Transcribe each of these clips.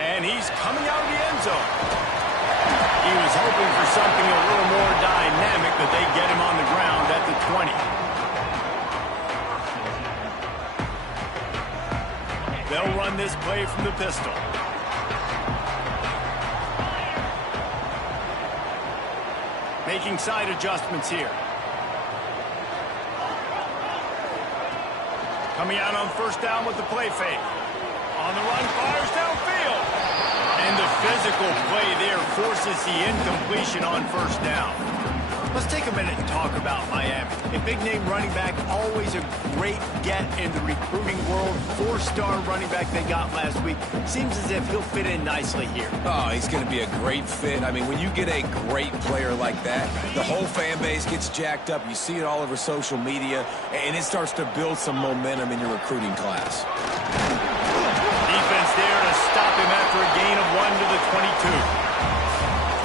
And he's coming out of the end zone. He was hoping for something a little more dynamic, but they get him on the ground at the 20. They'll run this play from the pistol. Making side adjustments here. Coming out on first down with the play fake. On the run, fires downfield. And the physical play there forces the incompletion on first down. Let's take a minute and talk about Miami. A big-name running back, always a great get in the recruiting world. Four-star running back they got last week. Seems as if he'll fit in nicely here. Oh, he's going to be a great fit. I mean, when you get a great player like that, the whole fan base gets jacked up. You see it all over social media, and it starts to build some momentum in your recruiting class. Defense there to stop him after a gain of 1 to the 22.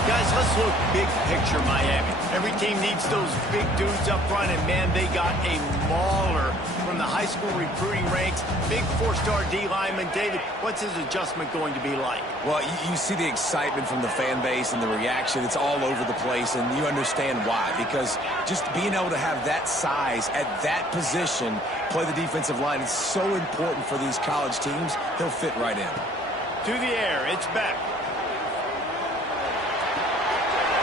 Guys, let's look big picture Miami. Every team needs those big dudes up front, and man, they got a mauler from the high school recruiting ranks. Big four-star D lineman. David, what's his adjustment going to be like? Well, you see the excitement from the fan base and the reaction. It's all over the place, and you understand why. Because just being able to have that size at that position, play the defensive line, is so important for these college teams. He'll fit right in. To the air, it's Beck.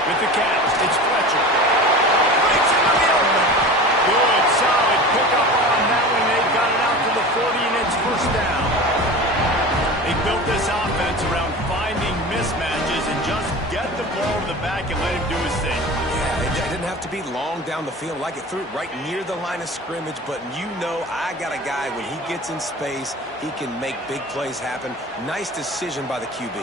With the catch, it's Fletcher. Breaks into the open. Good, solid pickup on that one. They've got it out to the 40, and it's first down. They built this offense around finding mismatches and just get the ball to the back and let him do his thing. Yeah, it didn't have to be long down the field. Like it threw it right near the line of scrimmage, but you know I got a guy, when he gets in space, he can make big plays happen. Nice decision by the QB.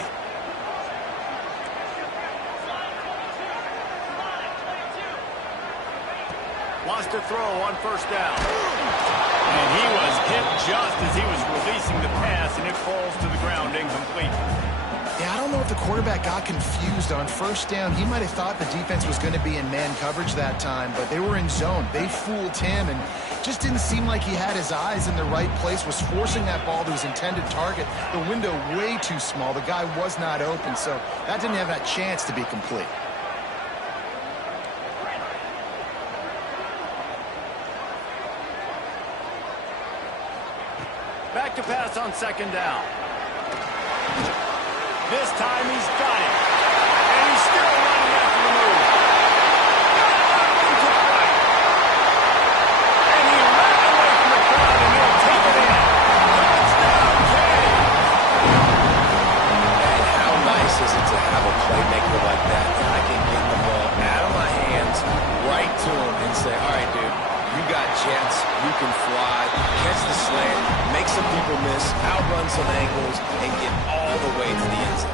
Wants to throw on first down. And he was hit just as he was releasing the pass, and it falls to the ground incomplete. Yeah, I don't know if the quarterback got confused on first down. He might have thought the defense was going to be in man coverage that time, but they were in zone. They fooled him, and just didn't seem like he had his eyes in the right place, was forcing that ball to his intended target. The window way too small. The guy was not open, so that didn't have that chance to be complete. Back to pass on second down. This time he's got it. And he's still running after the move. Got it out into the right. And he ran away from the crowd, and he'll take it in. Touchdown, Kenny. And how nice is it to have a playmaker like that? And I can get the ball out of my hands right to him and say, all right, dude, you got jets, you can fly, catch the slant, make some people miss, outrun some angles, and get all the way to the end zone.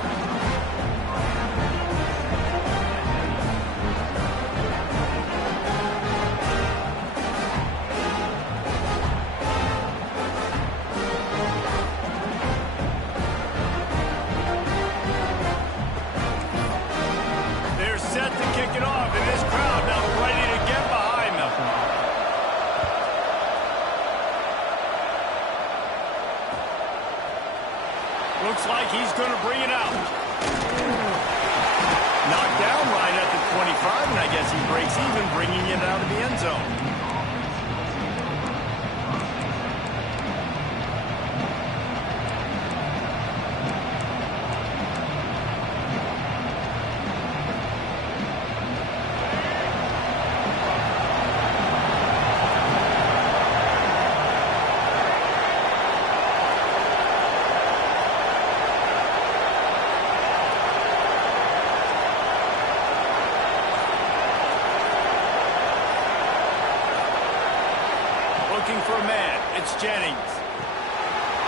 They're set to kick it off, and this crowd now ready to get behind them. Looks like he's going to bring it out. Knocked down right at the 25, and I guess he breaks even, bringing it out of the end zone. Looking for a man. It's Jennings.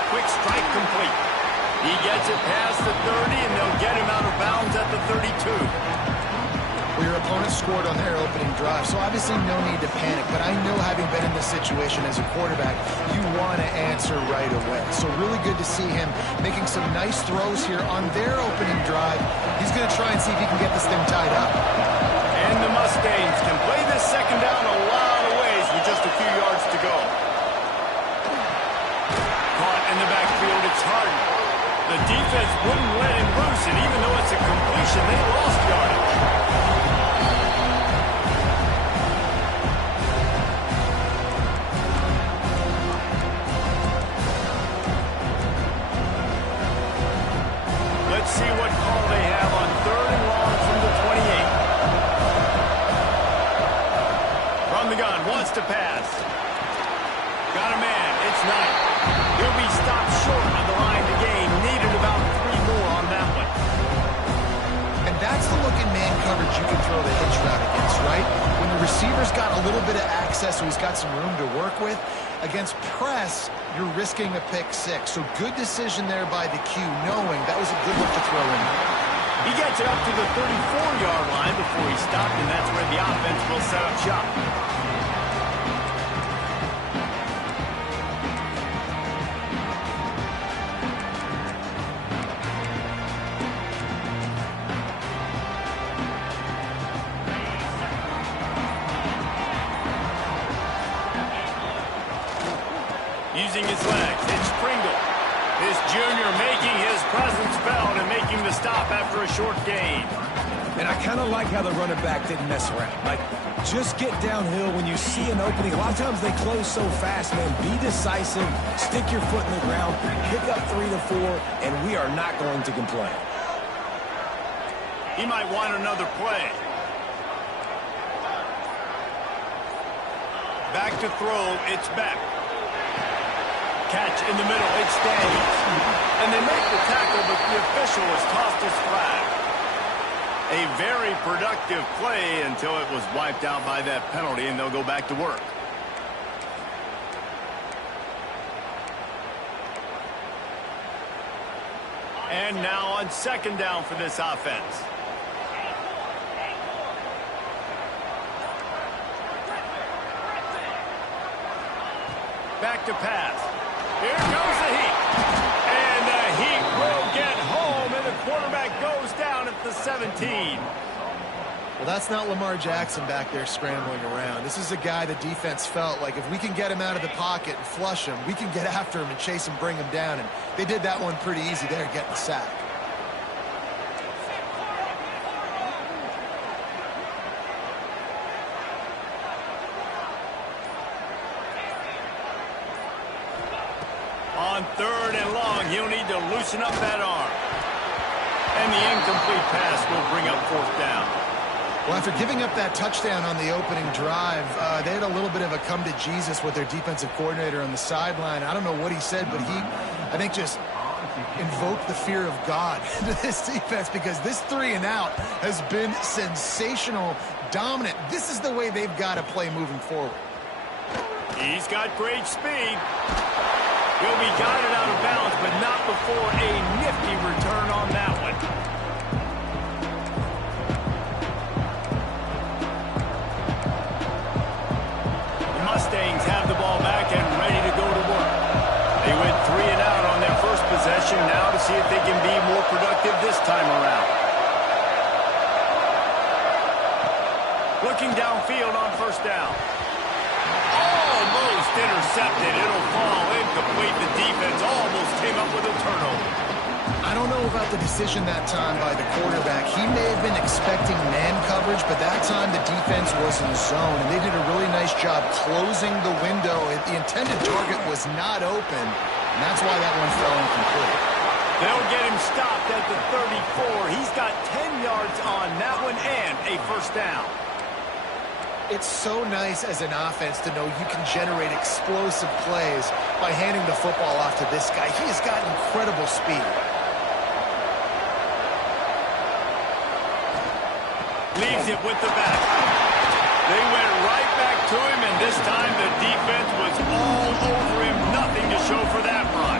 Quick strike complete. He gets it past the 30, and they'll get him out of bounds at the 32. Well, your opponent scored on their opening drive, so obviously no need to panic. But I know, having been in this situation as a quarterback, you want to answer right away. So really good to see him making some nice throws here on their opening drive. He's going to try and see if he can get this thing tied up. And the Mustangs can play this second down a lot of ways with just a few yards to go. Caught in the backfield, it's Harden. The defense wouldn't let him loose, and even though it's a completion, they lost yardage. Let's see what call they have on 3rd and long from the 28. From the gun, wants to pass. Got a man, it's Knight. He'll be stopped short of the line to gain. Needed about 3 more on that one. And that's the look in man coverage you can throw the hitch route against, right? When the receiver's got a little bit of access, so he's got some room to work with. Against press, you're risking a pick six. So good decision there by the Q, knowing that was a good look to throw in. He gets it up to the 34-yard line before he stopped, and that's where the offense will set up shop. Using his legs, it's Pringle. This junior making his presence felt and making the stop after a short gain. And I kind of like how the running back didn't mess around. Like, just get downhill when you see an opening. A lot of times they close so fast, man. Be decisive, stick your foot in the ground, pick up 3 to 4, and we are not going to complain. He might want another play. Back to throw, it's Beck. Catch in the middle, it's Daniels. And they make the tackle, but the official has tossed his flag. A very productive play until it was wiped out by that penalty, and they'll go back to work. And now on 2nd down for this offense. Back to pass. Here comes the heat. And the heat will get home, and the quarterback goes down at the 17. Well, that's not Lamar Jackson back there scrambling around. This is a guy the defense felt like if we can get him out of the pocket and flush him, we can get after him and chase him, bring him down. And they did that one pretty easy there, getting the sack. On 3rd and long, he'll need to loosen up that arm. And the incomplete pass will bring up 4th down. Well, after giving up that touchdown on the opening drive, they had a little bit of a come to Jesus with their defensive coordinator on the sideline. I don't know what he said, but he, I think, just invoked the fear of God into this defense because this 3 and out has been sensational, dominant. This is the way they've got to play moving forward. He's got great speed. He'll be guided out of bounds, but not before a nifty return on that one. The Mustangs have the ball back and ready to go to work. They went 3 and out on their first possession, now to see if they can be more productive this time around. Looking downfield on 1st down. Almost intercepted. It'll fall incomplete. The defense almost came up with a turnover. I don't know about the decision that time by the quarterback. He may have been expecting man coverage, but that time the defense was in zone, and they did a really nice job closing the window. The intended target was not open, and that's why that one fell incomplete. They'll get him stopped at the 34. He's got 10 yards on that one and a 1st down. It's so nice as an offense to know you can generate explosive plays by handing the football off to this guy. He has got incredible speed. Leaves it with the back. They went right back to him, and this time the defense was all over him. Nothing to show for that run.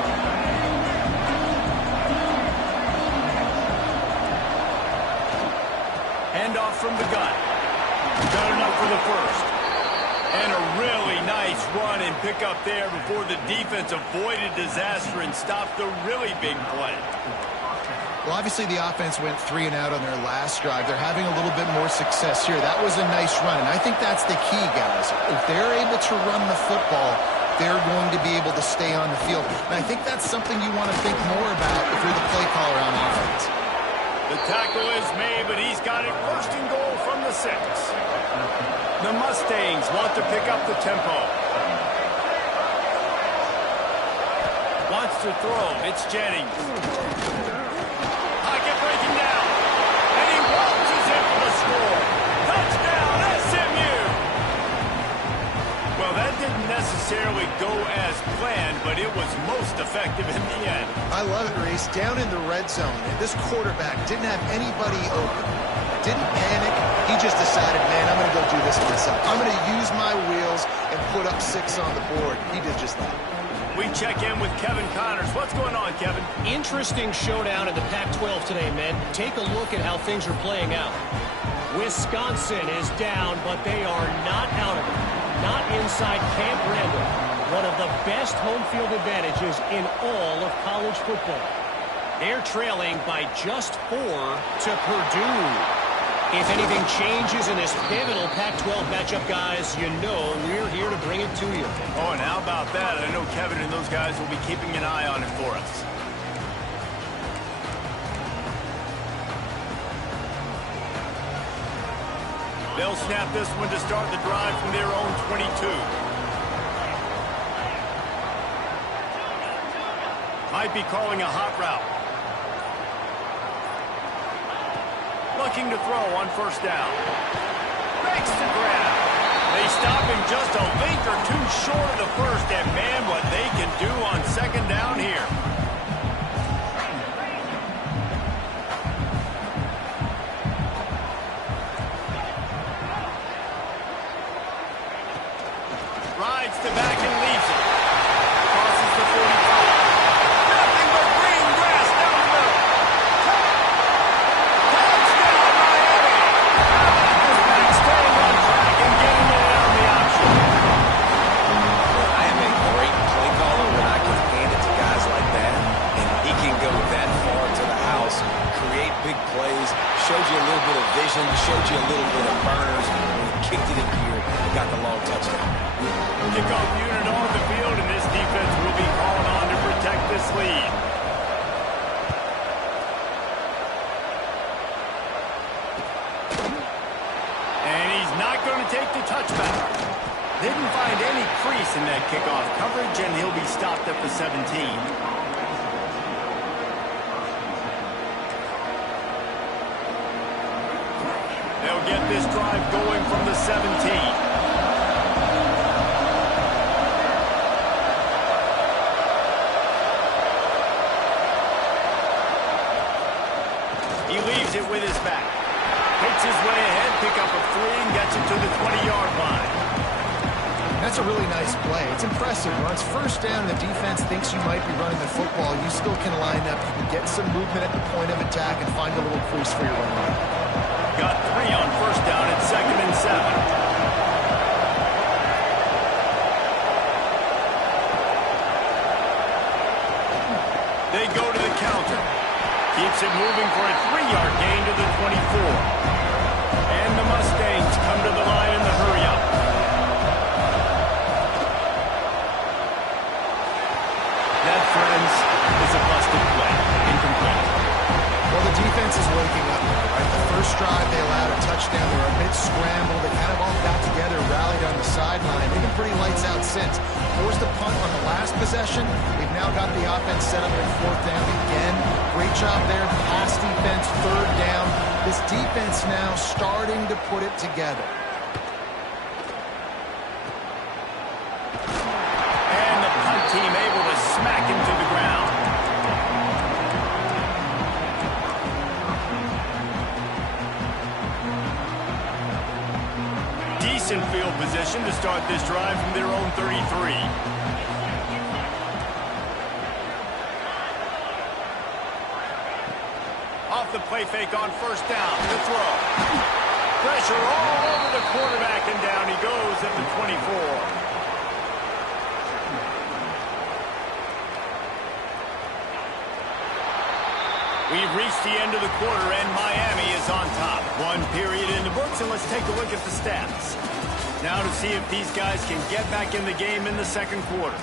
Handoff from the gun. Got enough for the 1st. And a really nice run and pick up there before the defense avoided disaster and stopped the really big play. Well, obviously the offense went 3 and out on their last drive. They're having a little bit more success here. That was a nice run, and I think that's the key, guys. If they're able to run the football, they're going to be able to stay on the field. And I think that's something you want to think more about if you're the play caller on offense. The tackle is made, but he's got it first and goal from the 6. The Mustangs want to pick up the tempo. Wants to throw. It's Jennings. Pocket breaking down. And he launches in for the score. Touchdown, SMU! Well, that didn't necessarily go as planned, but it was most effective in the end. I love it, Reese. Down in the red zone, and this quarterback didn't have anybody open. Didn't panic. He just decided, man, I'm going to go do this myself. I'm going to use my wheels and put up 6 on the board. He did just that. We check in with Kevin Connors. What's going on, Kevin? Interesting showdown in the Pac-12 today, men. Take a look at how things are playing out. Wisconsin is down, but they are not out of it. Not inside Camp Randall. One of the best home field advantages in all of college football. They're trailing by just 4 to Purdue. If anything changes in this pivotal Pac-12 matchup, guys, you know we're here to bring it to you. Oh, and how about that? I know Kevin and those guys will be keeping an eye on it for us. They'll snap this one to start the drive from their own 22. Might be calling a hot route. Looking to throw on first down. Makes the grab. They stop him just a link or 2 short of the first, and man, what they can do on second down here. Rides to back and leaves it. Crosses the 45. Nothing but green grass down the middle. Touchdown, Miami. This back staying on track and getting it out of the option. I am a great play caller when I can hand it to guys like that, and he can go that far to the house, create big plays, showed you a little bit of vision, showed you a little bit of burners, and kicked it in gear and got the long touchdown. Kickoff unit on the field, and this defense will be called on to protect this lead. And he's not going to take the touchback. Didn't find any crease in that kickoff coverage, and he'll be stopped at the 17. They'll get this drive going from the 17. He leaves it with his back. Hits his way ahead, pick up a 3, and gets it to the 20-yard line. That's a really nice play. It's impressive. When it's first down and the defense thinks you might be running the football, you still can line up. You can get some movement at the point of attack and find a little crease for your running. Got 3 on first down at 2nd and 7. They go to the counter. Keeps it moving for a 3-yard gain to the 24. And the Mustangs come to the line in the hurry-up. That, friends, is a busted play. Incomplete. Well, the defense is waking up now, right? The first drive, they allowed a touchdown. They were a bit scrambled. They kind of all got together, rallied on the sideline. They've been pretty lights out since. Forced a punt on the last possession. They've now got the offense set up at 4th down again. Great job there. Pass defense, 3rd down. This defense now starting to put it together. And the punt team able to smack him to the ground. Decent field position to start this drive from their own 33. Off the play fake on first down. The throw. Pressure all over the quarterback, and down he goes at the 24. We've reached the end of the quarter, and Miami is on top. 1 period in the books, and let's take a look at the stats. Now to see if these guys can get back in the game in the second quarter.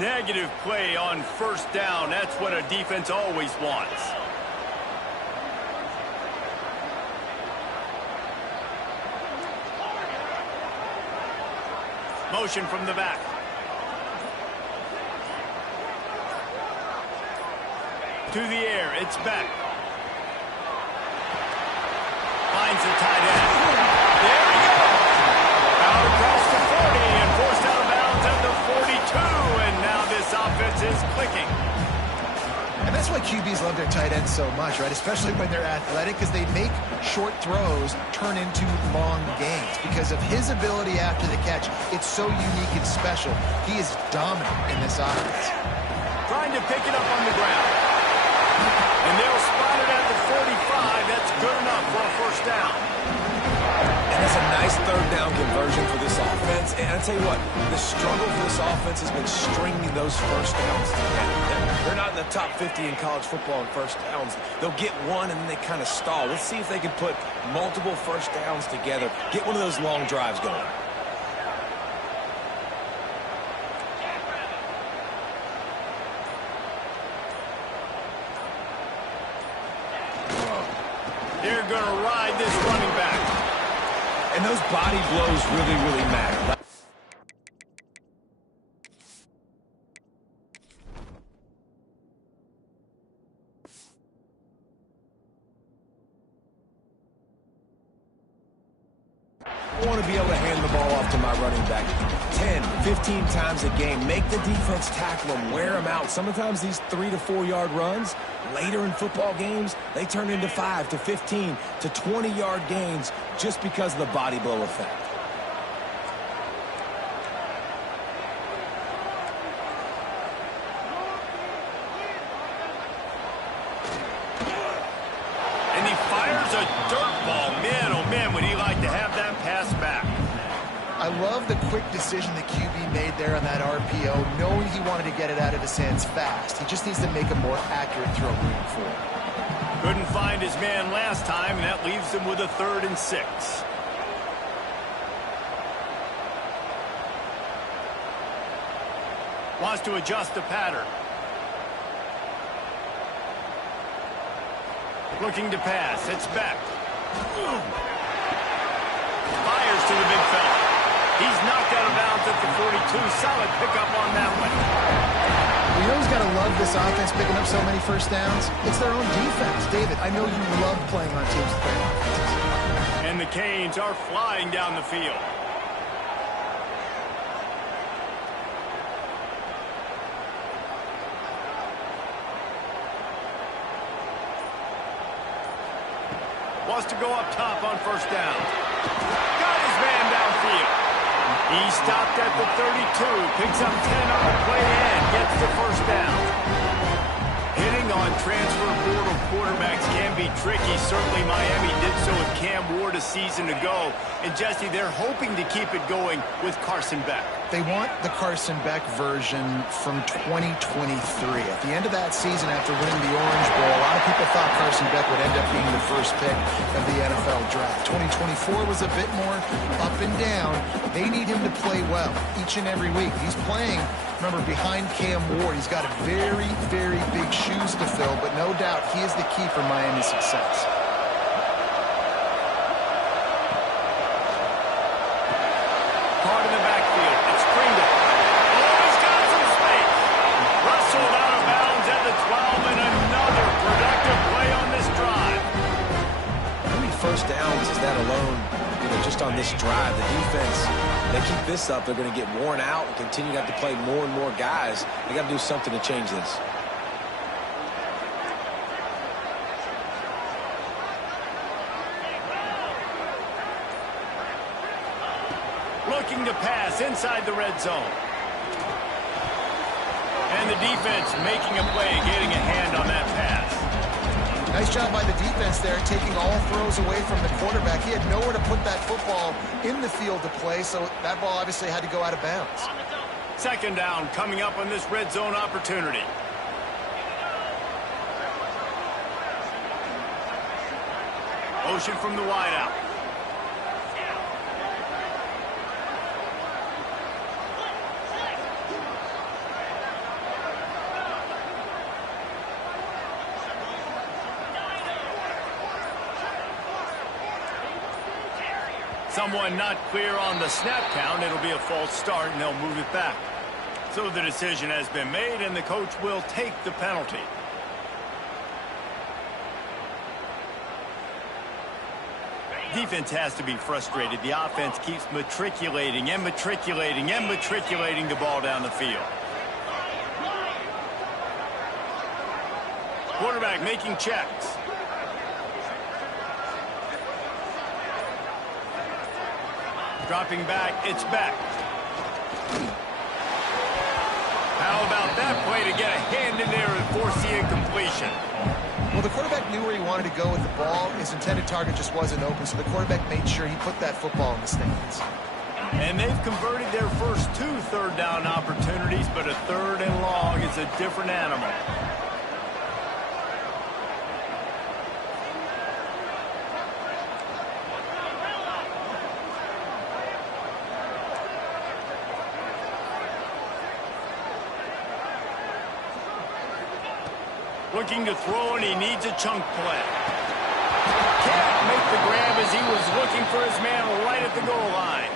Negative play on first down. That's what a defense always wants. Motion from the back. To the air, it's back. Finds the tight end. There he goes. Out across the 40 and forced out of bounds at the 42. And now this offense is clicking. And that's why QBs love their tight ends so much, right? Especially when they're athletic, because they make short throws turn into long gains. Because of his ability after the catch, it's so unique and special. He is dominant in this offense. Trying to pick it up on the ground. And they'll spot it at the 45. That's good enough for a first down. And that's a nice third down conversion for this offense. And I'll tell you what, the struggle for this offense has been stringing those first downs together. They're not in the top 50 in college football in first downs. They'll get one and then they kind of stall. Let's see if they can put multiple first downs together. Get one of those long drives going. They're going to ride this running back. And those body blows really, really matter. I want to be able to hand the ball off to my running back 10, 15 times a game. Make the defense tackle them, wear them out. Sometimes these 3 to 4 yard runs, later in football games, they turn into 5 to 15 to 20 yard gains just because of the body blow effect. And he fires a dirt ball. Man, oh man, would he like to have that pass back. I love the quick decision the QB made there on that RPO, knowing he wanted to get it out of his hands fast. He just needs to make a more accurate throw moving forward. Couldn't find his man last time, and that leaves him with a 3rd and 6. Wants to adjust the pattern. Looking to pass. It's back. Fires to the big fella. He's knocked out of bounds at the 42. Solid pickup on that one. You know who's got to love this offense picking up so many first downs? It's their own defense. David, I know you love playing on teams with great offenses. And the Canes are flying down the field. Wants to go up top on first down. Got his man downfield. He stopped at the 32. Picks up 10 on the play and gets the first down. Hitting on transfer portal quarterbacks can be tricky. Certainly Miami did so with Cam Ward a season ago. And Jesse, they're hoping to keep it going with Carson Beck. They want the Carson Beck version from 2023. At the end of that season, after winning the Orange Bowl, a lot of people thought Carson Beck would end up being the first pick of the NFL draft. 2024 was a bit more up and down. They need him to play well each and every week. He's playing, remember, behind Cam Ward. He's got very, very big shoes to fill, but no doubt he is the key for Miami's success. Hard in the backfield. It's Pringle. Oh, he's got some space. Rustled out of bounds at the 12, and another productive play on this drive. How many first downs is that alone, just on this drive? The defense, they keep this up, they're going to get worn out and continue to have to play more and more guys. They got to do something to change this. Looking to pass inside the red zone. And the defense making a play, getting a hand on that pass. Nice job by the defense there, taking all throws away from the quarterback. He had nowhere to put that football in the field to play, so that ball obviously had to go out of bounds. Second down coming up on this red zone opportunity. motion from the wideout. Someone not clear on the snap count. It'll be a false start, and they'll move it back. So the decision has been made, and the coach will take the penalty. Defense has to be frustrated. The offense keeps matriculating and matriculating and matriculating the ball down the field. Quarterback making checks. Dropping back, it's back. How about that play to get a hand in there and force the incompletion? Well, the quarterback knew where he wanted to go with the ball. His intended target just wasn't open, so the quarterback made sure he put that football in the stands. And they've converted their first 2 third-down opportunities, but a 3rd and long is a different animal. Looking to throw, and he needs a chunk play. Can't make the grab as he was looking for his man right at the goal line.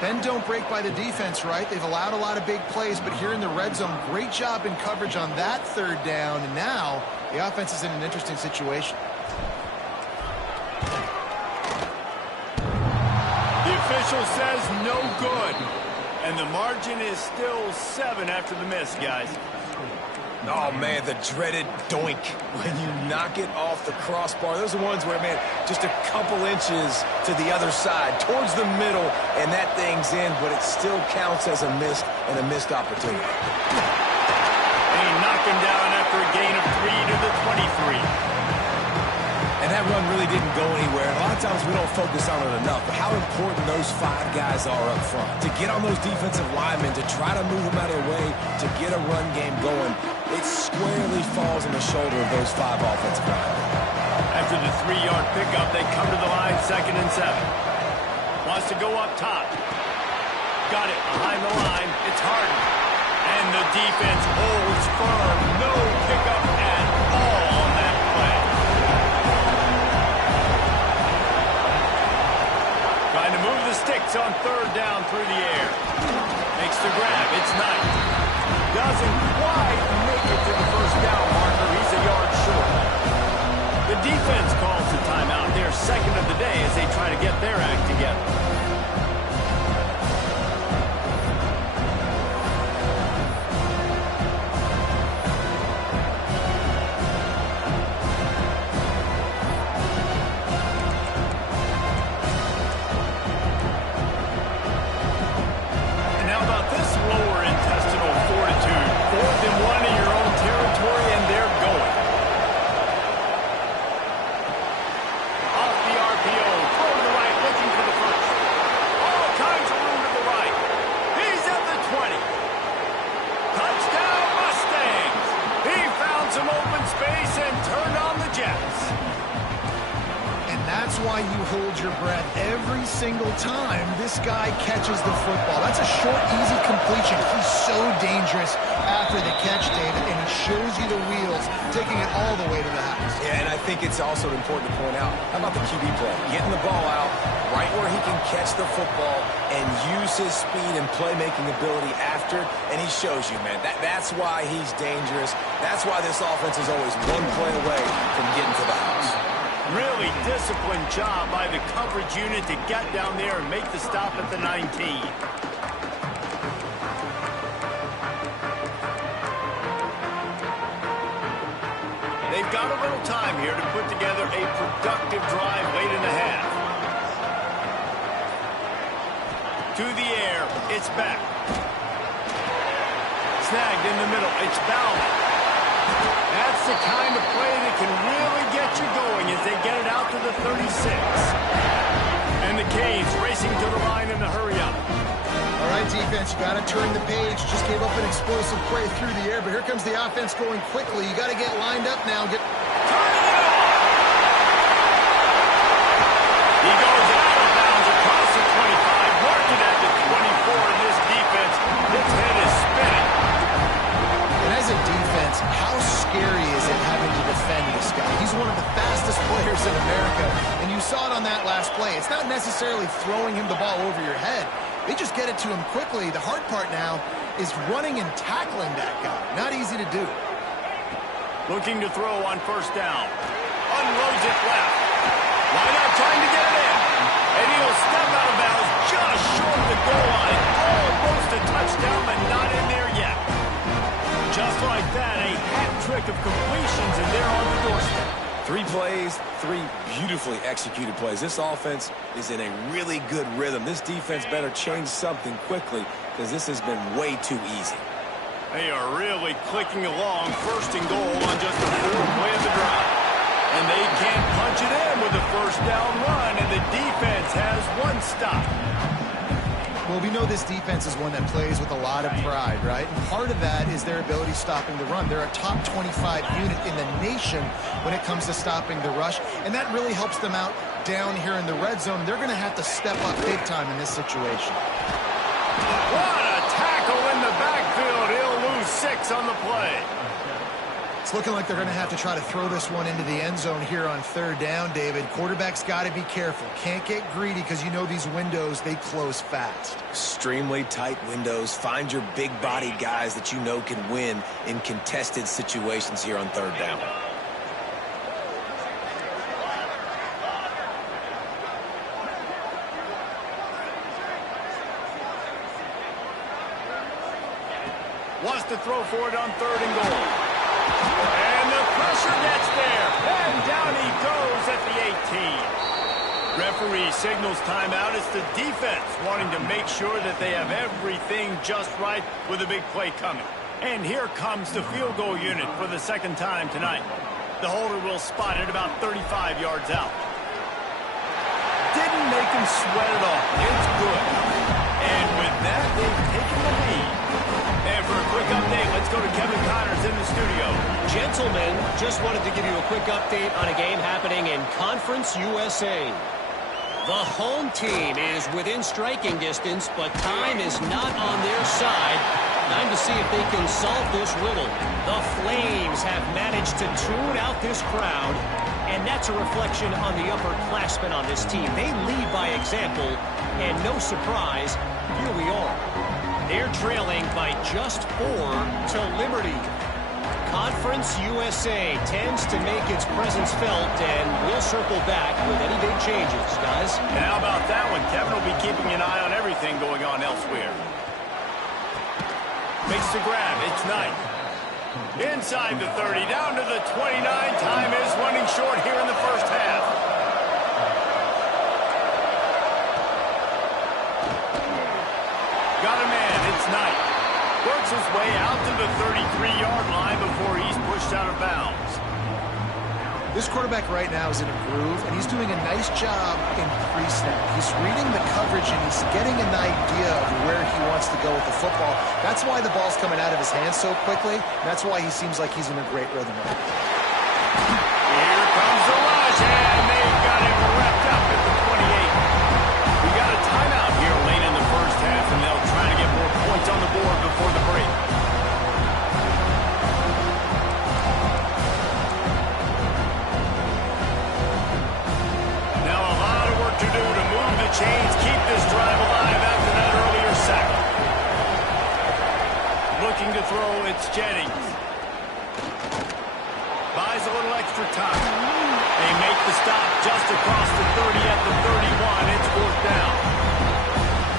Bend don't break by the defense, right? They've allowed a lot of big plays, but here in the red zone, great job in coverage on that 3rd down, and now the offense is in an interesting situation. The official says no good, and the margin is still 7 after the miss, guys. Oh, man, the dreaded doink when you knock it off the crossbar. Those are ones where, man, just a couple inches to the other side, towards the middle, and that thing's in, but it still counts as a missed opportunity. And he knocked him down after a gain of 3 to the 23. And that run really didn't go anywhere. A lot of times we don't focus on it enough, but how important those 5 guys are up front. To get on those defensive linemen, to try to move them out of the way, to get a run game going, it squarely falls on the shoulder of those 5 offensive linemen. After the 3-yard pickup, they come to the line 2nd and 7. Wants to go up top. Got it behind the line. It's Harden. And the defense holds firm. No pickup at all on that play. Trying to move the sticks on 3rd down through the air. Makes the grab. It's Knight. Doesn't quite make it to the 1st down marker. He's a yard short. The defense calls the timeout. Their 2nd of the day as they try to get their act together. Why you hold your breath every single time this guy catches the football. That's a short, easy completion. He's so dangerous after the catch, David, and he shows you the wheels, taking it all the way to the house. Yeah, and I think it's also important to point out, how about the QB play? Getting the ball out right where he can catch the football and use his speed and playmaking ability after, and he shows you, man. That's why he's dangerous. That's why this offense is always one play away from getting to the house. Really disciplined job by the coverage unit to get down there and make the stop at the 19. They've got a little time here to put together a productive drive late in the half. To the air, it's back. Snagged in the middle, it's Bauman. That's the kind of play that can really get you going as they get it out to the 36. And the Canes racing to the line in a hurry-up. All right, defense, you got to turn the page. Just gave up an explosive play through the air, but here comes the offense going quickly. You got to get lined up now. Turning it off! It's not necessarily throwing him the ball over your head. They just get it to him quickly. The hard part now is running and tackling that guy. Not easy to do. Looking to throw on first down. Unloads it left. Line up, trying to get it in. And he'll step out of bounds just short of the goal line. Almost a touchdown, but not in there yet. Just like that, a hat trick of completions, and they're on the doorstep. 3 plays, 3 beautifully executed plays. This offense is in a really good rhythm. This defense better change something quickly because this has been way too easy. They are really clicking along. First and goal on just the 4th play of the drive. And they can't punch it in with a first down run, and the defense has 1 stop. Well, we know this defense is one that plays with a lot of pride, right? And part of that is their ability stopping the run. They're a top 25 unit in the nation when it comes to stopping the rush, and that really helps them out down here in the red zone. They're going to have to step up big time in this situation. What a tackle in the backfield. He'll lose 6 on the play. It's looking like they're going to have to try to throw this one into the end zone here on 3rd down, David. Quarterback's got to be careful. Can't get greedy because you know these windows, they close fast. Extremely tight windows. Find your big body guys that you know can win in contested situations here on 3rd down. Wants to throw for it on 3rd and goal. And the pressure gets there. And down he goes at the 18. Referee signals timeout. It's the defense wanting to make sure that they have everything just right with a big play coming. And here comes the field goal unit for the 2nd time tonight. The holder will spot it about 35 yards out. Didn't make him sweat it off. It's good. And with that, they've taken the lead. And for a quick update, let's go to Kevin Connors in the studio. Gentlemen, just wanted to give you a quick update on a game happening in Conference USA. The home team is within striking distance, but time is not on their side. Time to see if they can solve this riddle. The Flames have managed to tune out this crowd, and that's a reflection on the upperclassmen on this team. They lead by example, and no surprise, here we are. They're trailing by just 4 to Liberty. Conference USA tends to make its presence felt, and we'll circle back with any big changes, guys. And how about that one? Kevin will be keeping an eye on everything going on elsewhere. Makes the grab. It's Knight. Inside the 30, down to the 29. Time is running short here in the first half. Got a man. It's Knight. Works his way out to the 33-yard line before he's pushed out of bounds. This quarterback right now is in a groove, and he's doing a nice job in pre-snap. He's reading the coverage, and he's getting an idea of where he wants to go with the football. That's why the ball's coming out of his hands so quickly. That's why he seems like he's in a great rhythm right now. Here comes the rush, and they've got him wrapped up at the 28. We got a timeout here late in the first half, and they'll try to get more points on the board before the break. Now a lot of work to do to move the chains, keep this drive alive after that earlier sack. Looking to throw, it's Jennings. Buys a little extra time. They make the stop just across the 30 at the 31. It's 4th down.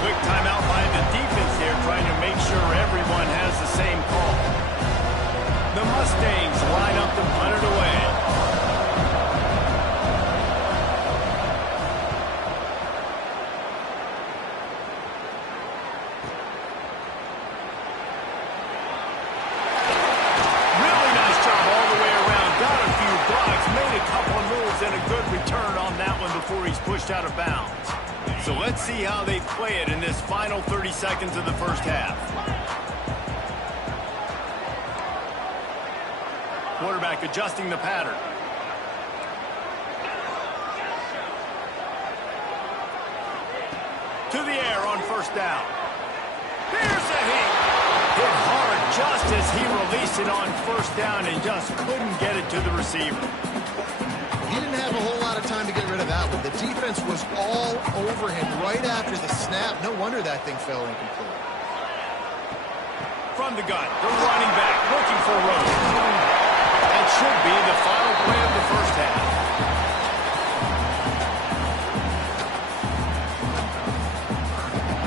Quick timeout by the defense there, trying to make sure everyone has the same call. The Mustangs line up to punt it away. Really nice job all the way around. Got a few blocks, made a couple of moves, and a good return on that one before he's pushed out of bounds. So let's see how they play it in this final 30 seconds of the first half. Quarterback adjusting the pattern. To the air on first down. Here's a hit. Hit hard just as he released it on first down and just couldn't get it to the receiver. He didn't have a whole lot of time to get rid of of that one. The defense was all over him right after the snap. No wonder that thing fell incomplete. From the gun, the running back looking for Rose. That should be the final play of the first half.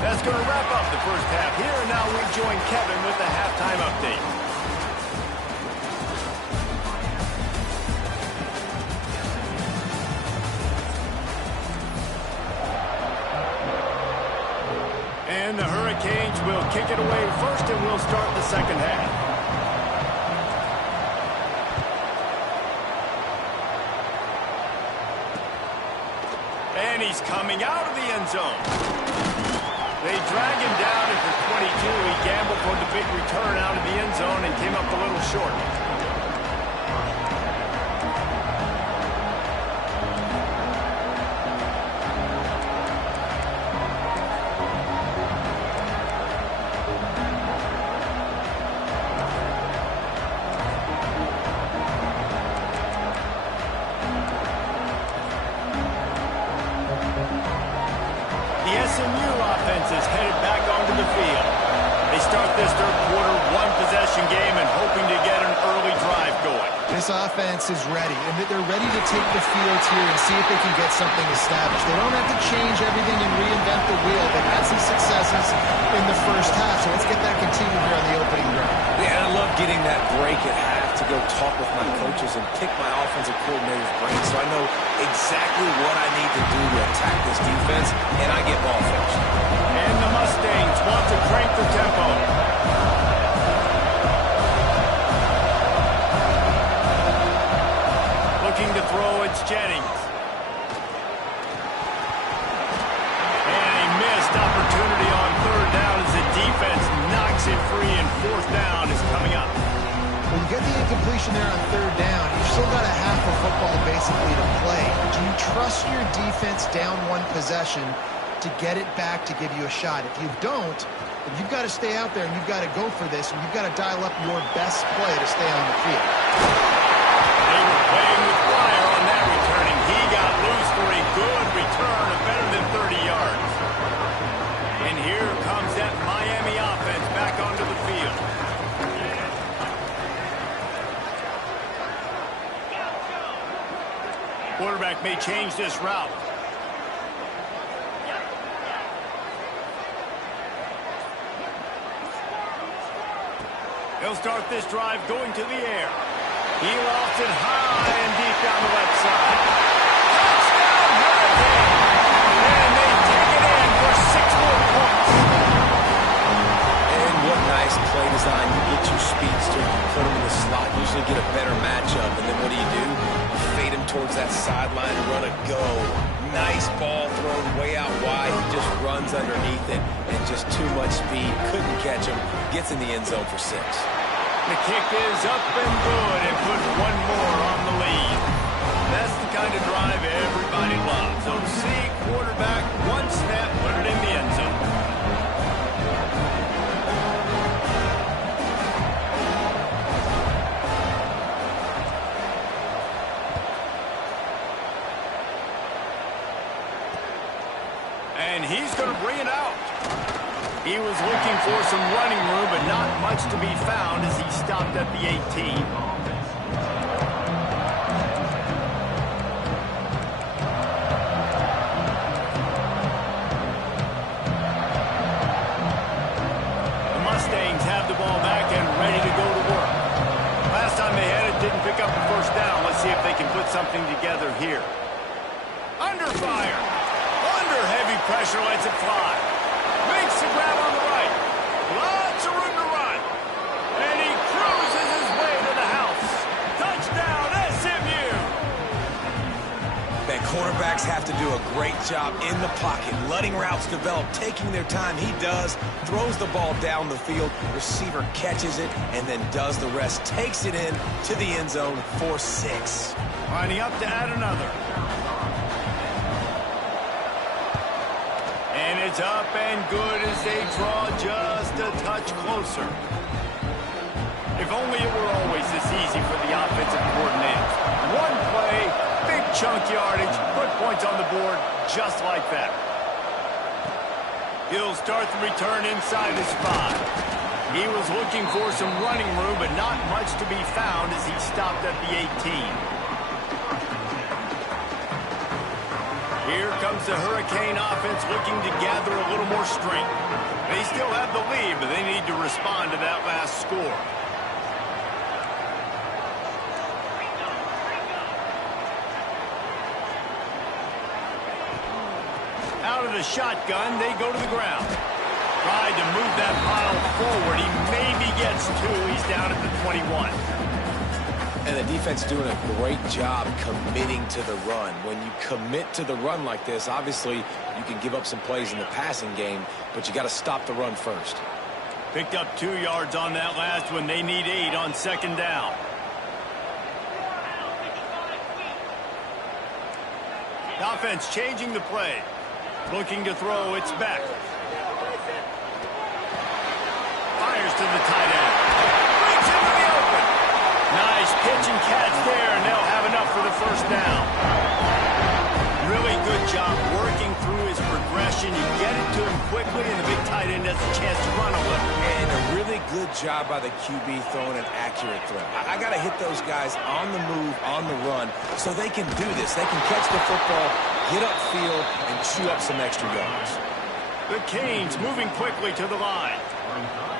That's going to wrap up the first half here, and now we join Kevin with the halftime update. And the Hurricanes will kick it away first, and we'll start the second half. And he's coming out of the end zone. They drag him down, and for 22, he gambled for the big return out of the end zone and came up a little short. The SMU offense is headed back onto the field. They start this third quarter one-possession game and hoping to get an early drive going. This offense is ready, and they're ready to take the field here and see if they can get something established. They don't have to change everything and reinvent the wheel. They've had some successes in the first half, so let's get that continued here on the opening drive. Yeah, I love getting that break at half to go talk with my coaches and pick my offensive coordinator's brain so I know exactly what I need to do to attack this defense, and I get ball first. And the Mustangs want to crank the tempo. Looking to throw, it's Jennings. And a missed opportunity on third down as the defense knocks it free, and fourth down is coming up. When you get the incompletion there on third down, you've still got a half of football basically to play. Do you trust your defense down one possession to get it back to give you a shot? If you don't, then you've got to stay out there and you've got to go for this, and you've got to dial up your best play to stay on the field. They were playing with fire on that returning. He got loose for a good return of better than 30 yards. And here comes that Miami offense back onto the field. Quarterback may change this route. He'll start this drive going to the air. He lofts it high and deep down the left side. Touchdown, Hurricane! And they take it in for 6 more points. And what nice play design. You get your speedster, you put him in the slot, usually get a better matchup, and then what do? You fade him towards that sideline, run a go. Nice ball thrown way out wide. He just runs underneath it, and just too much speed. Couldn't catch him. Gets in the end zone for 6. The kick is up and good and put one more on the lead. That's the kind of drive everybody loves. OC, quarterback, one snap, put it in the end zone. And he's going to bring it out. He was looking for some running room, but not much to be found as he stopped at the 18. The Mustangs have the ball back and ready to go to work. Last time they had it, didn't pick up the first down. Let's see if they can put something together here. Under fire. Under heavy pressure, lets it fly. Makes the grab on the right. Lots of room to run. And he cruises his way to the house. Touchdown, SMU. Man, quarterbacks have to do a great job in the pocket, letting routes develop, taking their time. He does, throws the ball down the field, receiver catches it, and then does the rest, takes it in to the end zone for 6. Lining up to add another. And it's up and good as they draw just a touch closer. If only it were always this easy for the offensive coordinators. One play, big chunk yardage, put points on the board just like that. He'll start the return inside his 5. He was looking for some running room, but not much to be found as he stopped at the 18. Here comes the Hurricane offense looking to gather a little more strength. They still have the lead, but they need to respond to that last score. Out of the shotgun, they go to the ground. Tried to move that pile forward. He maybe gets 2. He's down at the 21. And the defense doing a great job committing to the run. When you commit to the run like this, obviously you can give up some plays in the passing game, but you got to stop the run first. Picked up 2 yards on that last one. They need 8 on second down. The offense changing the play. Looking to throw, it's back. Fires to the tight end. Brings him to the open. Nice pitch and catch there, and they'll have enough for the first down. Really good job working through his progression. You get it to him quickly, and the big tight end has a chance to run a little. And a really good job by the QB throwing an accurate throw. I got to hit those guys on the move, on the run, so they can do this. They can catch the football, get upfield, and chew up some extra yards. The Canes moving quickly to the line.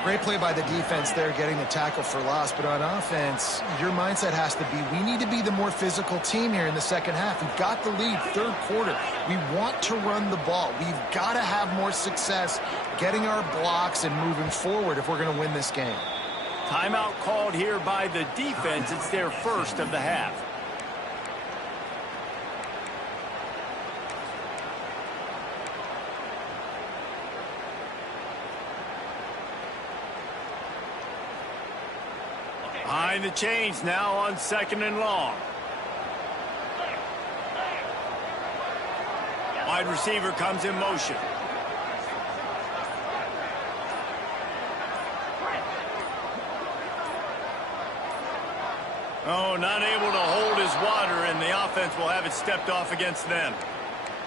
Great play by the defense there, getting the tackle for loss. But on offense, your mindset has to be, we need to be the more physical team here in the second half. We've got the lead, third quarter. We want to run the ball. We've got to have more success getting our blocks and moving forward if we're going to win this game. Timeout called here by the defense. It's their first of the half. Behind the chains now on second and long. Wide receiver comes in motion. Oh, not able to hold his water, and the offense will have it stepped off against them.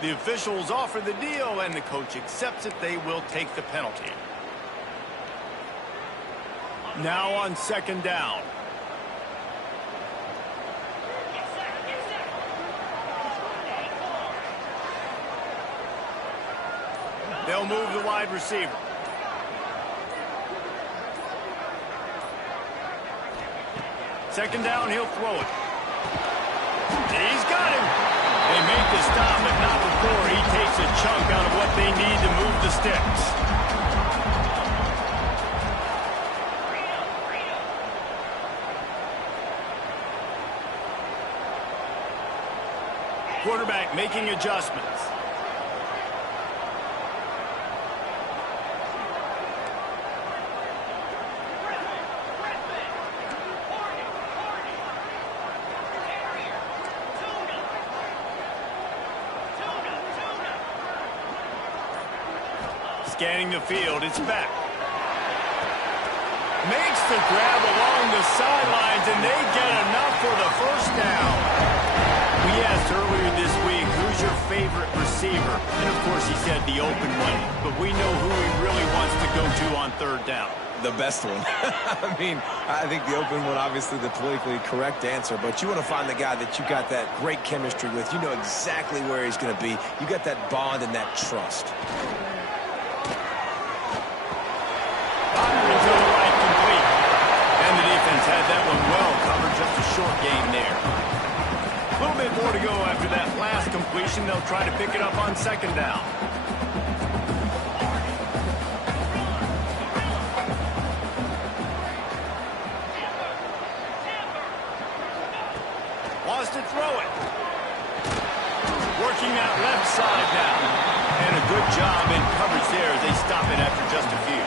The officials offer the deal, and the coach accepts it. They will take the penalty. Now on second down. They'll move the wide receiver. Second down, he'll throw it. He's got him. They make the stop, but not before he takes a chunk out of what they need to move the sticks. Quarterback making adjustments. Scanning the field, it's back. Makes the grab along the sidelines, and they get enough for the first down. We asked earlier this week, who's your favorite receiver? And of course he said the open one, but we know who he really wants to go to on third down. The best one. I mean, I think the open one, obviously the politically correct answer, but you want to find the guy that you got that great chemistry with. You know exactly where he's going to be. You got that bond and that trust. Had that one well covered, just a short gain there. A little bit more to go after that last completion. They'll try to pick it up on second down. Wants to throw it. Working that left side now. And a good job in coverage there as they stop it after just a few.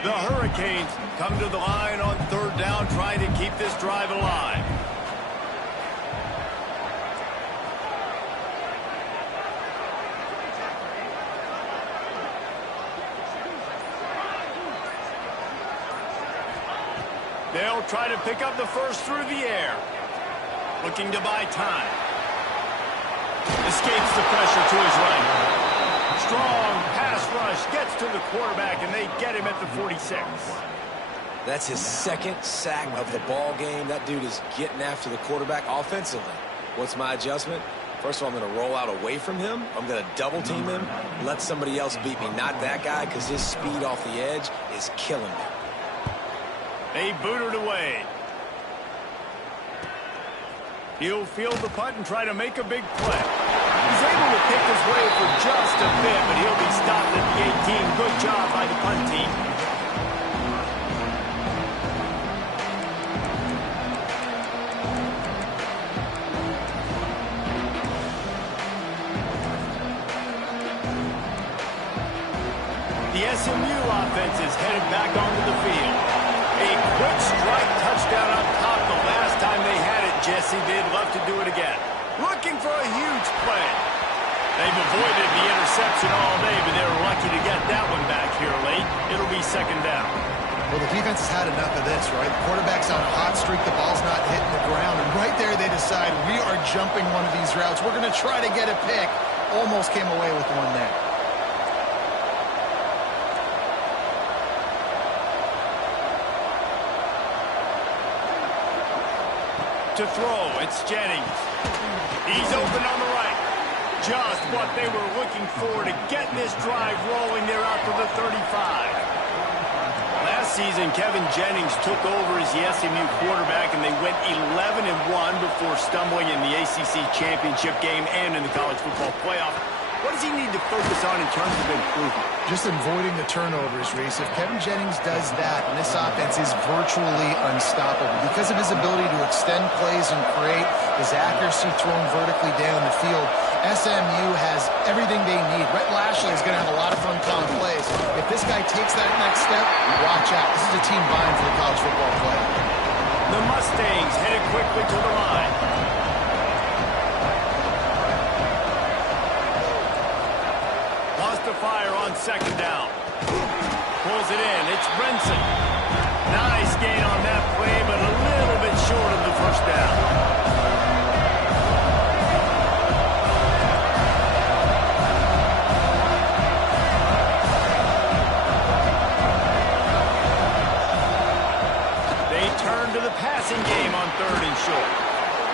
The Hurricanes come to the line on third down, trying to keep this drive alive. They'll try to pick up the first through the air. Looking to buy time. Escapes the pressure to his right. Strong pass rush. Gets to the quarterback, and they get him at the 46. That's his second sack of the ball game. That dude is getting after the quarterback offensively. What's my adjustment? First of all, I'm going to roll out away from him. I'm going to double team him. Let somebody else beat me. Not that guy, because his speed off the edge is killing me. They boot it away. He'll field the punt and try to make a big play. He's able to pick his way for just a bit, but he'll be stopped at the 18. Good job by the punt team. The SMU offense is headed back onto the field. A quick strike touchdown up top the last time they had it, Jesse. They'd love to do it again. Looking for a huge play. They've avoided the interception all day, but they're lucky to get that one back here late. It'll be second down. Well, the defense has had enough of this, right? The quarterback's on a hot streak. The ball's not hitting the ground. And right there they decide, we are jumping one of these routes. We're going to try to get a pick. Almost came away with one there. To throw, it's Jennings. He's open on the right. Just what they were looking for to get this drive rolling. They're out to the 35. Last season, Kevin Jennings took over as the SMU quarterback, and they went 11-1 before stumbling in the ACC championship game and in the college football playoff. What does he need to focus on in terms of improvement? Just avoiding the turnovers, Reese. If Kevin Jennings does that, and this offense is virtually unstoppable because of his ability to extend plays and create his accuracy thrown vertically down the field, SMU has everything they need. Rhett Lashley is going to have a lot of fun calling plays. If this guy takes that next step, watch out. This is a team vying for the college football playoff. The Mustangs headed quickly to the line. To fire on second down. Pulls it in. It's Brinson. Nice gain on that play, but a little bit short of the first down. They turn to the passing game on third and short.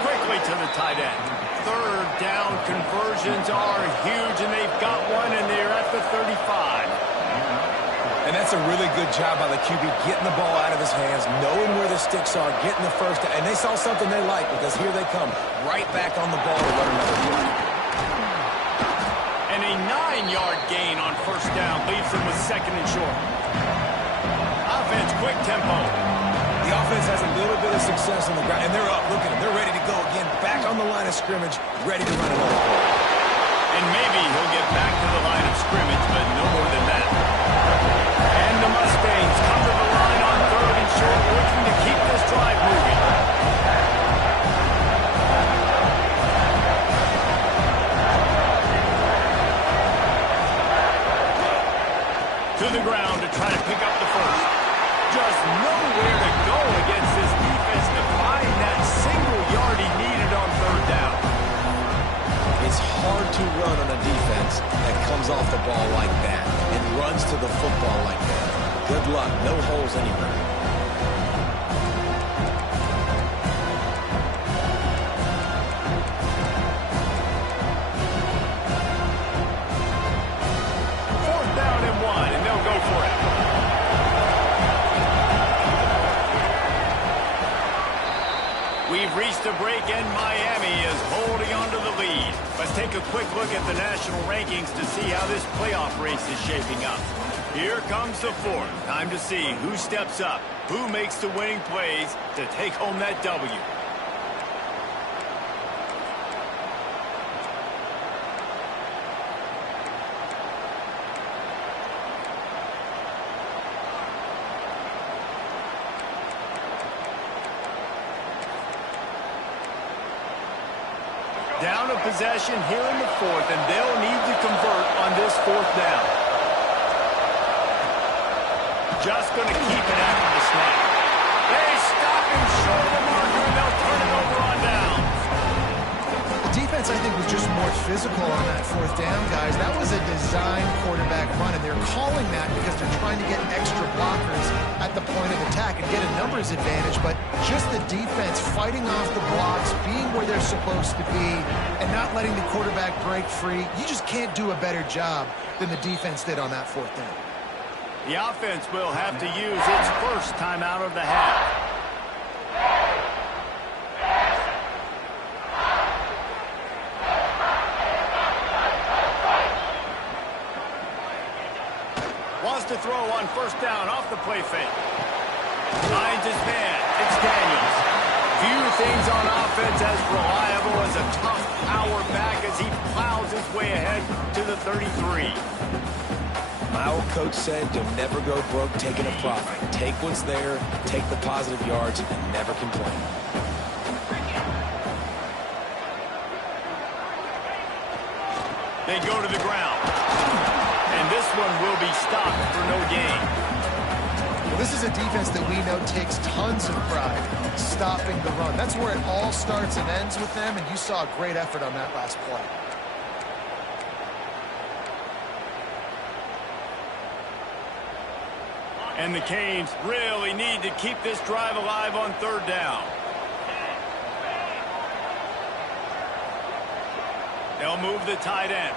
Quickly to the tight end. Third down conversions are huge, and they've got one, and they're at the 35. And that's a really good job by the QB, getting the ball out of his hands, knowing where the sticks are, getting the first down. And they saw something they like, because here they come, right back on the ball to run another play. And a 9-yard gain on first down leaves them with second and short. Offense, quick tempo. The offense has a little bit of success on the ground, and they're up. Look at them. They're ready to go again. Back on the line of scrimmage, ready to run another play. And maybe he'll get back to the line of scrimmage, but no more than that. And the Mustangs come to the line on third and short, looking to keep this drive moving. To the ground to try to pick up the first. Just nowhere to go against this defense to find that single yard he needed on third down. It's hard to run on a defense that comes off the ball like that and runs to the football like that. Good luck. No holes anywhere. Fourth down and 1, and they'll go for it. We've reached a break, and Miami is holding on to the lead. Let's take a quick look at the national rankings to see how this playoff race is shaping up. Here comes the fourth. Time to see who steps up, who makes the winning plays to take home that W. Down a possession here in the fourth, and they'll need to convert on this fourth down. Just going to keep it after the snap. They stop him short of the marker, and they'll turn it over on down. The defense, I think, was just more physical on that fourth down, guys. That was a design quarterback run, and they're calling that because they're trying to get extra blockers at the point of attack and get a numbers advantage, but just the defense fighting off the blocks, being where they're supposed to be, and not letting the quarterback break free. You just can't do a better job than the defense did on that fourth down. The offense will have to use its first timeout of the half. Wants to throw on first down off the play fake. Finds his man. It's Daniels. Few things on offense as reliable as a tough power back as he plows his way ahead to the 33. My old coach said you'll never go broke taking a profit. Take what's there, take the positive yards, and never complain. They go to the ground. And this one will be stopped for no gain. Well, this is a defense that we know takes tons of pride stopping the run. That's where it all starts and ends with them, and you saw a great effort on that last play. And the Canes really need to keep this drive alive on third down. They'll move the tight end.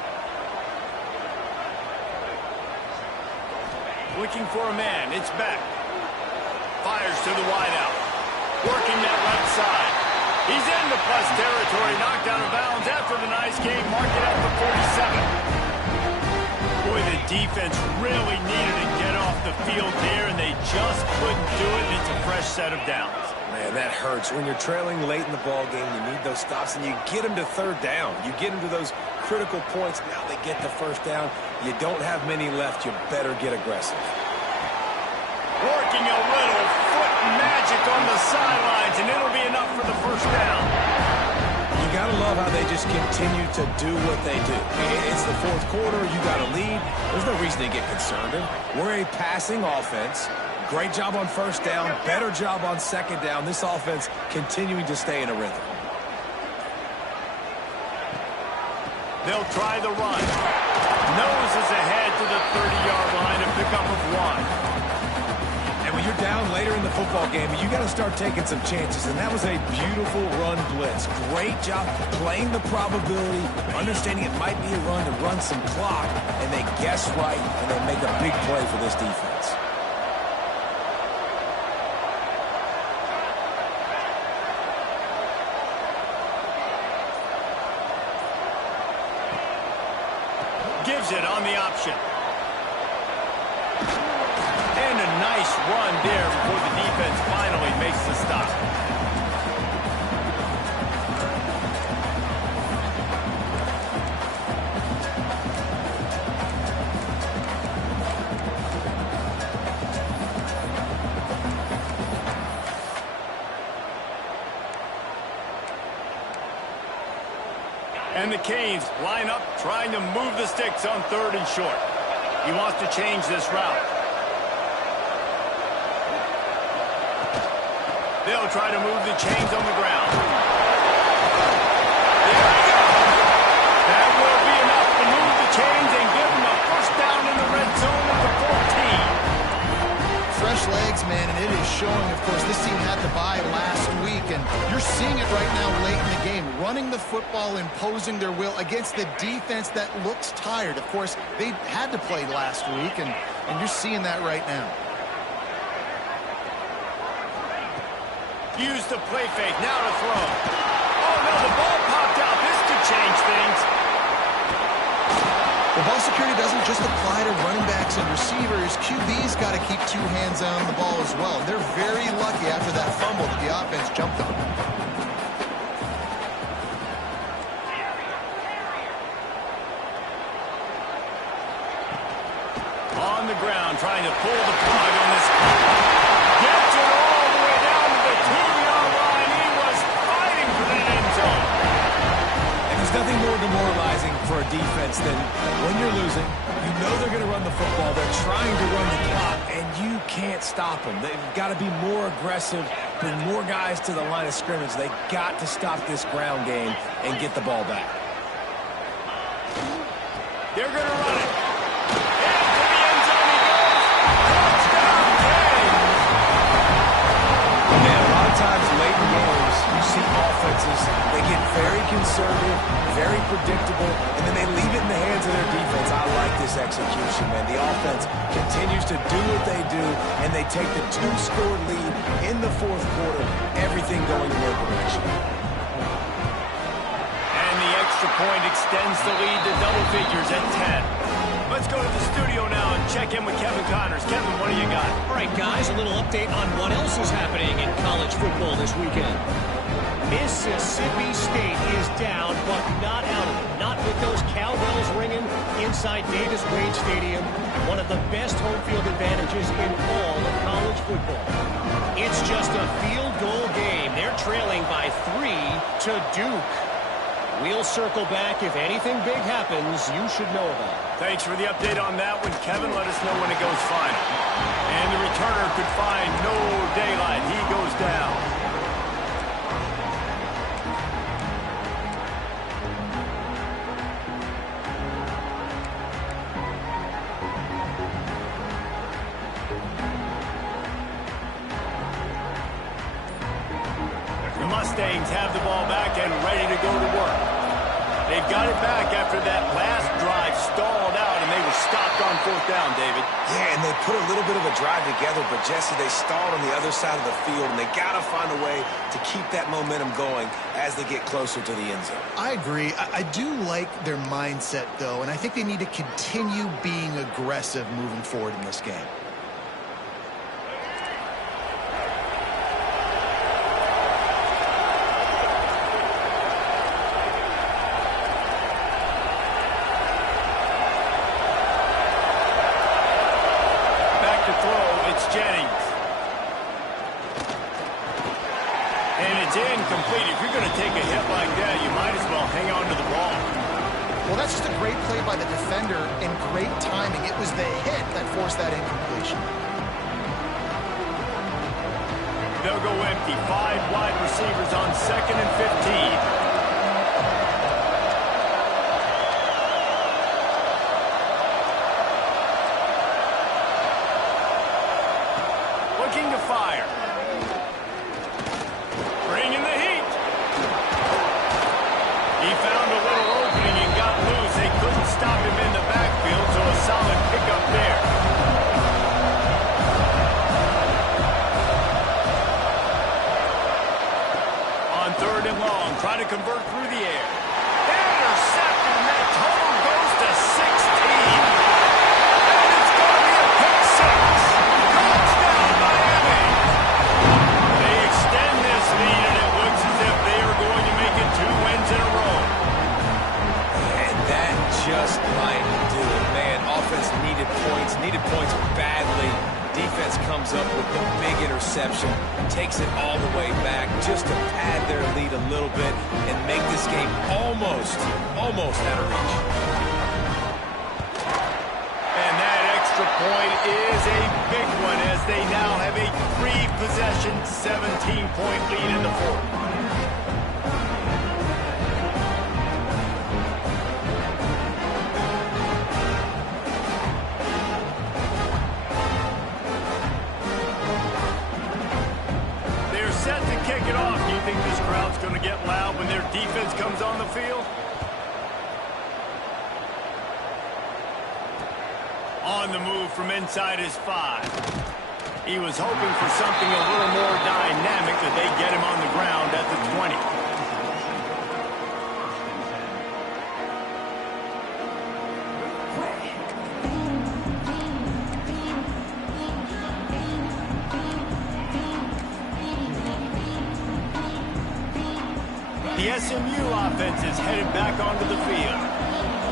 Looking for a man. It's Beck. Fires to the wideout. Working that right side. He's into plus territory. Knocked out of bounds after the nice game. Mark it at the 47. Boy, the defense really needed to get off the field there, and they just couldn't do it. It's a fresh set of downs. Man, that hurts. When you're trailing late in the ball game, you need those stops, and you get them to third down. You get them to those critical points. Now they get the first down. You don't have many left. You better get aggressive. Working a little foot magic on the sidelines, and it'll be enough for the first down. You got to love how they just continue to do what they do. It's the fourth quarter. You got a lead. There's no reason to get concerned. We're a passing offense. Great job on first down. Better job on second down. This offense continuing to stay in a rhythm. They'll try the run. Noses ahead to the 30-yard line to pick up of one. And when you're down later in the football game, you got to start taking some chances. And that was a beautiful run blitz. Great job playing the probability, understanding it might be a run to run some clock, and they guess right, and they make a big play for this defense. Gives it on the option. And a nice run there before the defense finally makes the stop. And the Canes line up, trying to move the sticks on third and short. He wants to change this route. They'll try to move the chains on the ground. There we go. That will be enough to move the chains and give them a first down in the red zone at the 14. Fresh legs, man, and it is showing. Of course, this team had to bye last week, and you're seeing it right now late in the game. Running the football, imposing their will against the defense that looks tired. Of course, they had to play last week, and you're seeing that right now. Use the play fake, now to throw. Oh, no, the ball popped out. This could change things. The ball security doesn't just apply to running backs and receivers. QB's got to keep two hands on the ball as well. They're very lucky after that fumble that the offense jumped on. On the ground, trying to pull the plug on this play. Gets it all the way down to the 2-yard line. He was fighting for that end zone. And there's nothing more demoralizing for a defense than when you're losing. You know they're going to run the football. They're trying to run the clock, and you can't stop them. They've got to be more aggressive, bring more guys to the line of scrimmage. They've got to stop this ground game and get the ball back. They're going to run it. Into the end zone he goes. Touchdown, Kenny. Man, a lot of times late in games, you see offenses, they get very conservative, very predictable, and then they leave it in the hands of their defense. I like this execution, man. The offense continues to do what they do, and they take the 2-score lead in the fourth quarter, everything going in their direction. And the extra point extends the lead to double figures at 10. Let's go to the studio now and check in with Kevin Connors. Kevin, what do you got? All right, guys, a little update on what else is happening in college football this weekend. Mississippi State is down, but not out of it. Not with those cowbells ringing inside Davis-Wade Stadium, one of the best home field advantages in all of college football. It's just a field goal game. They're trailing by 3 to Duke. We'll circle back. If anything big happens, you should know about it. Thanks for the update on that one, Kevin. Let us know when it goes final. And the returner could find no daylight. He goes down. The Mustangs have the ball back and ready to go to work. They've got it back after that last drive stalled out, and they were stopped on fourth down, David. Yeah, and they put a little bit of a drive together, but, Jesse, they stalled on the other side of the field, and they got to find a way to keep that momentum going as they get closer to the end zone. I agree. I do like their mindset, though, and I think they need to continue being aggressive moving forward in this game. Jennings. And it's incomplete. If you're going to take a hit like that, you might as well hang on to the ball. Well, that's just a great play by the defender and great timing. It was the hit that forced that incompletion. They'll go empty. 5 wide receivers on 2nd and 15. Looking to fire. Bringing the heat. He found a little opening and got loose. They couldn't stop him in the backfield, so a solid pickup there. On 3rd and long, trying to convert through the air. Intercepted, and that total goes to 16. And it's going to be a pick 6. Touchdown, Miami. They extend this lead, and it looks as if they are going to make it 2 wins in a row. And that just might do it. Man, offense needed points badly. Defense comes up with the big interception, takes it all the way back just to pad their lead a little bit and make this game almost out of reach. And that extra point is a big one as they now have a 3-possession, 17-point lead in the fourth. Set to kick it off. Do you think this crowd's going to get loud when their defense comes on the field? On the move from inside his 5. He was hoping for something a little more dynamic that they get him on the ground at the 20. The SMU offense is headed back onto the field.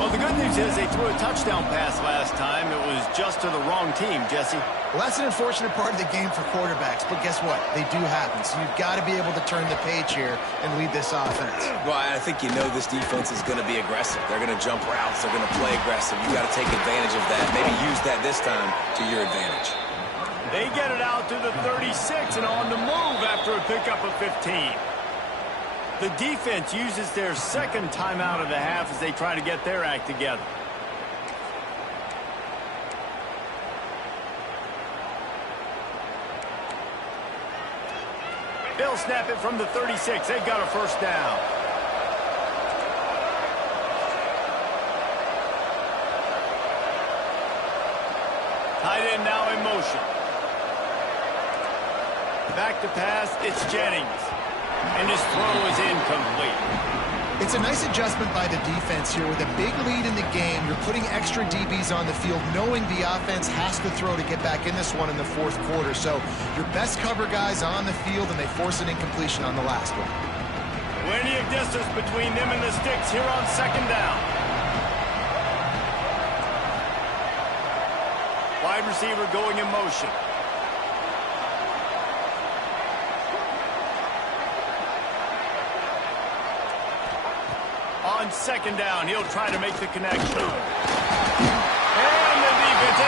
Well, the good news is they threw a touchdown pass last time. It was just to the wrong team, Jesse. Well, that's an unfortunate part of the game for quarterbacks, but guess what? They do happen, so you've got to be able to turn the page here and lead this offense. Well, I think you know this defense is going to be aggressive. They're going to jump routes. They're going to play aggressive. You got to take advantage of that. Maybe use that this time to your advantage. They get it out to the 36 and on the move after a pickup of 15. The defense uses their second timeout of the half as they try to get their act together. They'll snap it from the 36. They got a first down. Tight end now in motion. Back to pass, it's Jennings. And his throw is incomplete. It's a nice adjustment by the defense here. With a big lead in the game, you're putting extra DBs on the field, knowing the offense has to throw to get back in this one in the fourth quarter. So your best cover guys on the field, and they force an incompletion on the last one. Plenty of distance between them and the sticks here on second down. Wide receiver going in motion. On second down, he'll try to make the connection. And the defense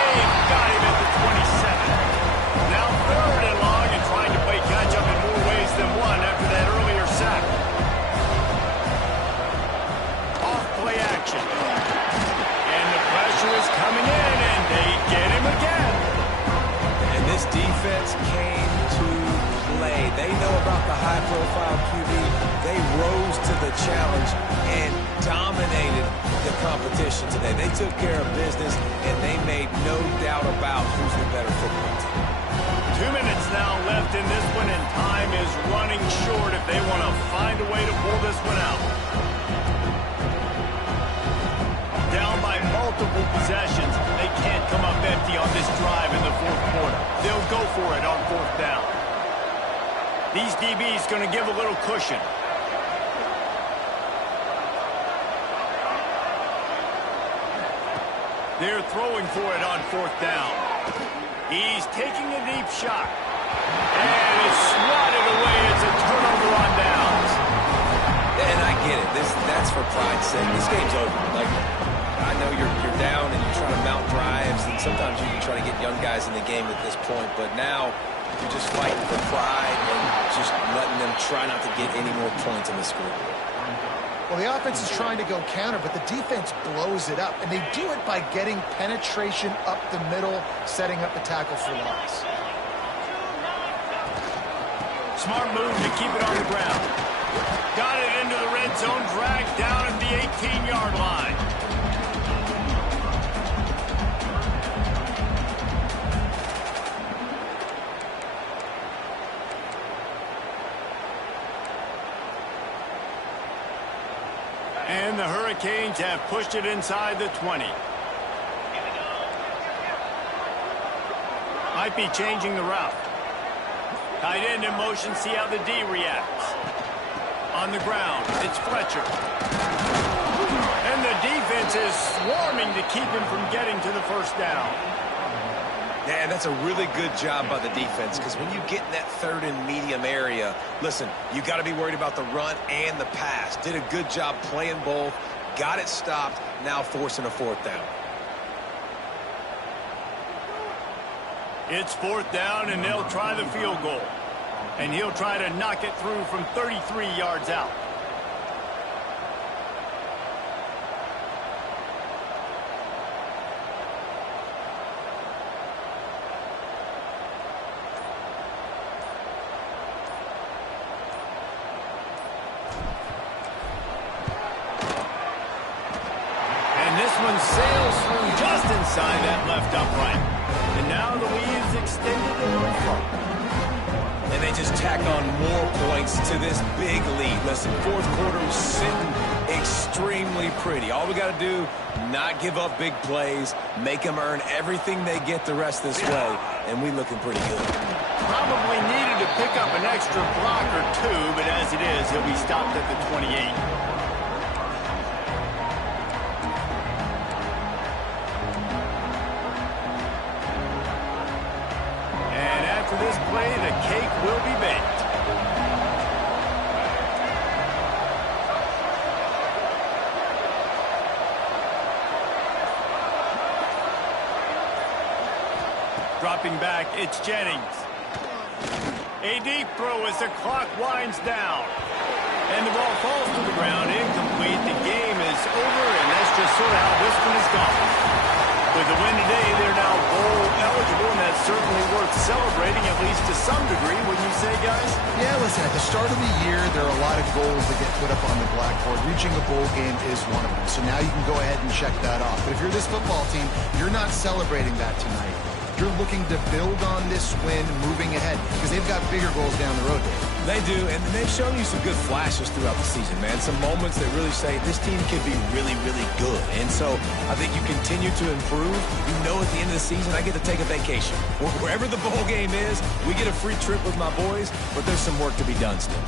got him at the 27. Now third and long and trying to play catch-up in more ways than one after that earlier sack. Off play action. And the pressure is coming in, and they get him again. And this defense came to play. They know about the high-profile QB. They rose to the challenge and dominated the competition today. They took care of business, and they made no doubt about who's the better football team. 2 minutes now left in this one, and time is running short if they want to find a way to pull this one out. Down by multiple possessions, they can't come up empty on this drive in the fourth quarter. They'll go for it on fourth down. These DBs going to give a little cushion. They're throwing for it on fourth down. He's taking a deep shot. And it's swatted away. It's a turnover on downs. And I get it. That's for pride's sake. This game's over. Like, I know you're down and you're trying to mount drives, and sometimes you can try to get young guys in the game at this point, but now you're just fighting for pride and just letting them try not to get any more points on the scoreboard. Well, the offense is trying to go counter, but the defense blows it up, and they do it by getting penetration up the middle, setting up the tackle for loss. Smart move to keep it on the ground. Got it into the red zone, dragged down at the 18-yard line. And the Hurricanes have pushed it inside the 20. Might be changing the route. Tight end in motion, see how the D reacts. On the ground, it's Fletcher. And the defense is swarming to keep him from getting to the first down. Yeah, that's a really good job by the defense, because when you get in that third and medium area, listen, you got to be worried about the run and the pass. Did a good job playing both, got it stopped, now forcing a fourth down. It's fourth down, and they'll try the field goal. And he'll try to knock it through from 33 yards out. One sails through just inside that left upright. And now the lead is extended a little further. And they just tack on more points to this big lead. Listen, fourth quarter is sitting extremely pretty. All we got to do, not give up big plays, make them earn everything they get the rest this way, and we looking pretty good. Probably needed to pick up an extra block or two, but as it is, he'll be stopped at the 28. Dropping back, it's Jennings. A deep throw as the clock winds down. And the ball falls to the ground, incomplete. The game is over, and that's just sort of how this one has gone. With the win today, they're now bowl eligible, and that's certainly worth celebrating, at least to some degree, wouldn't you say, guys? Yeah, listen, at the start of the year, there are a lot of goals that get put up on the blackboard. Reaching a bowl game is one of them. So now you can go ahead and check that off. But if you're this football team, you're not celebrating that tonight. You're looking to build on this win moving ahead because they've got bigger goals down the road, Dave. They do, and they've shown you some good flashes throughout the season, man. Some moments that really say this team can be really, really good. And so I think you continue to improve. You know at the end of the season, I get to take a vacation. Wherever the bowl game is, we get a free trip with my boys, but there's some work to be done still.